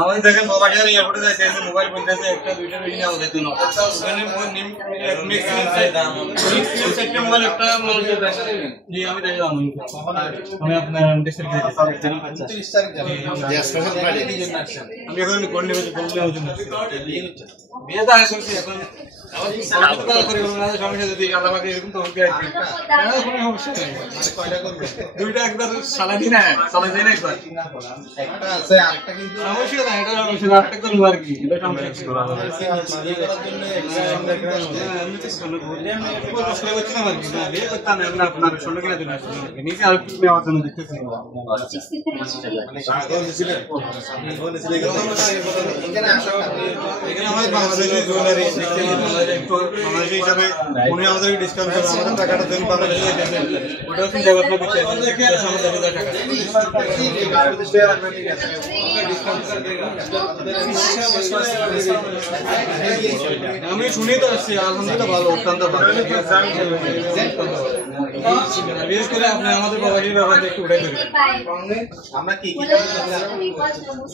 আমাদের দেখেন বাজারে এয়ারপোর্টে যাইতে মোবাইল বলতেছে একটা দুইটা বেশি নেওয়া যেত না ম্যাক্সিমাম মোবাইল একটা মানুষের জি আমি দেখলাম আমি আপনার দেশের আমি এখন কোন নিয়ে বিয়ে তো আগে করছি এখন সমস্যা যদি আলাদাকে এরকম তো কোনো সমস্যা নেই দুইটা একবার সালাদি না সালাদি না একবার সমস্যা না এটা সমস্যা না একটা করবো আর কি এটা আপনার ষোলো কিনা জন্য নিজে আর নেওয়ার জন্য দেখতেছি এখানে আমাদের বাংলাদেশের জুয়েলারি বাংলাদেশি হিসাবে উনি আমাদের ডিসকাউন্ট করে আমাদের টাকাটা দেন বাংলাদেশে ওটা হচ্ছে ডেভেলপমেন্ট দিচ্ছে আমি শুনি তো আসছি আলহামদুলিল্লাহ ভালো অত্যন্ত ভালো বিশেষ করে আপনি আমাদের বাবাজির ব্যাপারটা একটু উঠে ধরি আমরা কি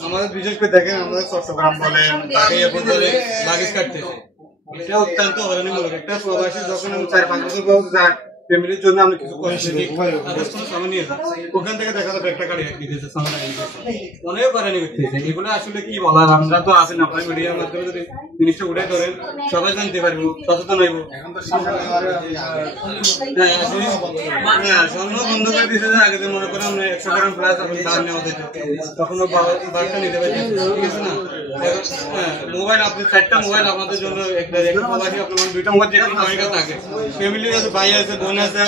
আমাদের বিশেষ করে দেখেন আমাদের চট্টগ্রাম বলেন লাগেজ কাটতেছে এটা অত্যন্ত হয়রানিমূলক একটা প্রবাসী যখন আমি 4-5 বছর পর যাই ফ্যামিলির জন্য আমি কিছু করে কোনো সামান নিয়ে যাই ওখান থেকে দেখা যাবে একটা গাড়ি দিতেছে সামান অনেক হয়রানি করতেছে এগুলো আসলে কি বলার আমরা তো আছি না আপনার মিডিয়ার মাধ্যমে যদি জিনিসটা উঠে ধরেন সবাই জানতে পারবো সচেতন হইব স্বর্ণ বন্ধ করে দিয়েছে যে আগে মনে করেন আমরা 100 গ্রাম প্লাস দাম নেওয়া যেত তখন বারটা নিতে পারি ঠিক আছে না মোবাইল আপনি 4টা মোবাইল আমাদের জন্য একটা প্রবাসী আপনার 2টা মোবাইল যেখানে অনেক থাকে ফ্যামিলির আছে ভাই আছে বোন আছে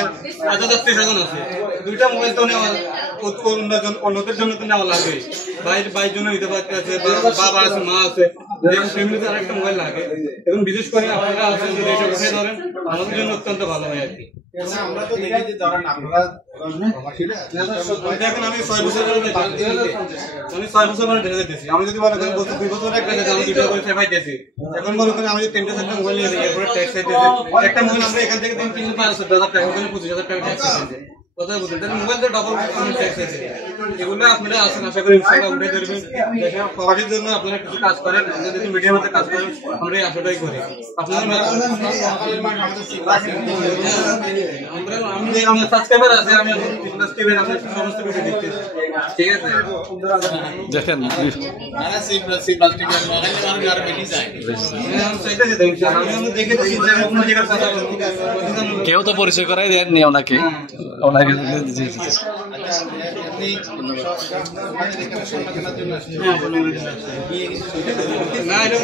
আত্মীয়-স্বজন আছে 2টা মোবাইল তো নেওয়া অন্যদের জন্য তো নেওয়া লাগে ভাইয়ের জন্য নিতে পারতে আছে বাবা আছে মা আছে ফ্যামিলিতে আরেকটা মোবাইল লাগে এবং বিশেষ করে আপনারা আছেন যদি এটা উঠে ধরেন আমাদের জন্য অত্যন্ত ভালো হয় আর কি আমরা তো দেখি যে ধরেন আপনারা দেখেন আমি 6 বছর ধরে ঢেলে দিতেছি আমি যদি মনে করেন 2 বছর একটা আমি 2টা করে পাইতেছি এখন মনে করেন আমি 3টা মোবাইল নিয়ে এরপরে ট্যাক্স দিতেছি একটা মোবাইল আমরা এখান থেকে 3-5,000 টাকা ওখানে 25,000 টাকা ট্যাক্স দিতেছি কথা বলতে তাহলে মোবাইল তো ডাবল ট্যাক্স আছে এগুলো আপনারা আসেন আশা করি ইনশাআল্লাহ উঠে ধরবেন দেশের প্রবাসীর জন্য আপনারা কিছু কাজ করেন যদি মিডিয়ার মধ্যে কাজ করেন আমরা এই আশাটাই করি আপনারা আমার সাবস্ক্রাইবার আছে আমি সাবস্ক্রাইবার আছে সমস্ত কিছু দিচ্ছি ঠিক আছে দেখেন কেউ তো পরিচয় করাই দেননি ওনাকে ওনাকে না এটা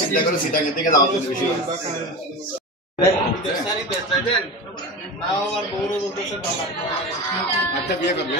চিন্তা করে সিটাঙ্গের থেকে যাওয়া বেশি একটা বিয়ে করবে